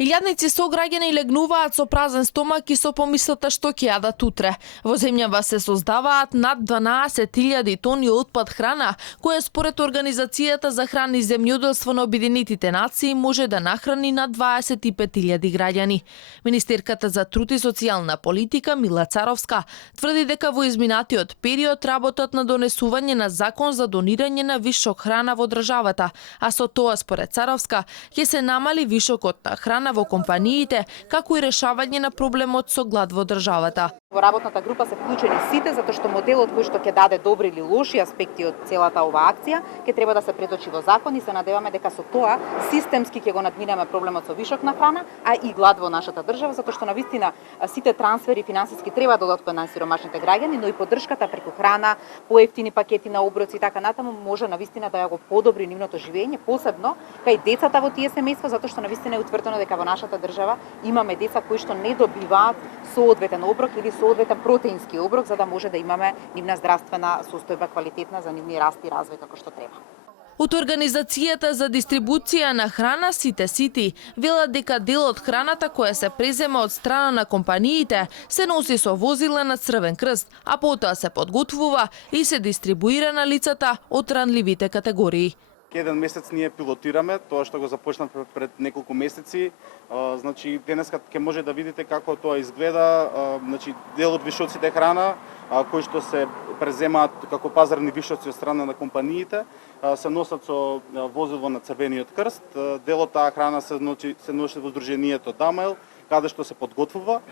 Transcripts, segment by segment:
Илјадници сограѓани легнуваат со празен стомак и со помислата што ќе јадат утре. Во земјава се создаваат над 12.000 тони отпад храна, која според Организацијата за храна и земјоделство на Обединетите нации може да нахрани над 25.000 граѓани. Министерката за труд и социјална политика Мила Царовска тврди дека во изминатиот период работат на донесување на закон за донирање на вишок храна во државата, а со тоа според Царовска ќе се намали вишокот на храна во компаниите, како и решавање на проблемот со глад во државата. Во работната група се вклучени сите, затоа што моделот кој што ќе даде добри или лоши аспекти од целата оваа акција, ќе треба да се преточи во закон и се надеваме дека со тоа системски ќе го надминеме проблемот со вишок на храна, а и глад во нашата држава, затоа што навистина сите трансфери финансиски треба да одат кон најсиромашните граѓани, но и поддршката преку храна, поевтини пакети на оброци и така натаму може навистина да ја го подобри нивното живење, посебно кај децата во тие семејства, затоа што навистина е утврдено дека во нашата држава имаме деца кои што не добиваат соодветен оброк или соодветен протеински оброк за да може да имаме нивна здравствена состојба квалитетна за нивни раст и развој како што треба. Од Организацијата за дистрибуција на храна Сити велат дека дел од храната која се презема од страна на компаниите се носи со возила на Црвен крст, а потоа се подготвува и се дистрибуира на лицата од ранливите категории. Еден месец ние пилотираме тоа што го започнавме пред неколку месеци. Значи денеска ќе може да видите како тоа изгледа. Значи дел од вишоците храна кои што се преземаат како пазарни вишоци од страна на компаниите се носат со возило на Црвениот крст. Дел од таа храна се носи во Сдруженијето Дамаел, каде што се подготвува.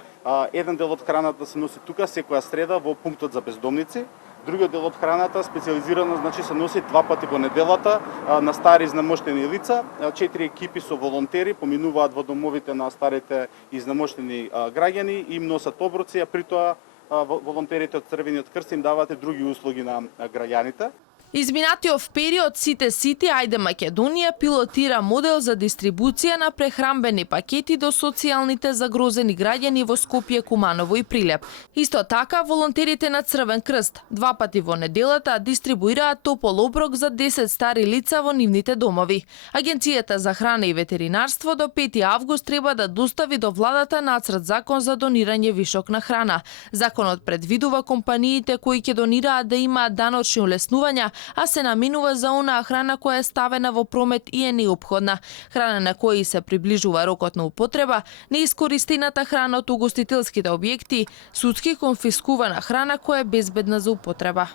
Еден дел од храната се носи тука секоја среда во пунктот за бездомници. Другиот дел од храната специализирано значи се носи 2 пати во неделата на стари изнемоштени лица. 4 екипи со волонтери поминуваат во домовите на старите изнемоштени граѓани и им носат оброци, а при тоа волонтерите од Црвениот крст им даваат и други услуги на граѓаните. Изминатиот период Сите Ајде Македонија пилотира модел за дистрибуција на прехранбени пакети до социјалните загрозени граѓани во Скопје, Куманово и Прилеп. Исто така, волонтерите на Црвен крст 2 пати во неделата дистрибуираат топол оброк за 10 стари лица во нивните домови. Агенцијата за храна и ветеринарство до 5 август треба да достави до владата нацрт закон за донирање вишок на храна. Законот предвидува компаниите кои ќе донираат да имаат даночни олеснувања, а се наменува за онаа храна која е ставена во промет и е неопходна. Храна на која се приближува рокот на употреба, неискористената храна од угостителските објекти, судски конфискувана храна која е безбедна за употреба.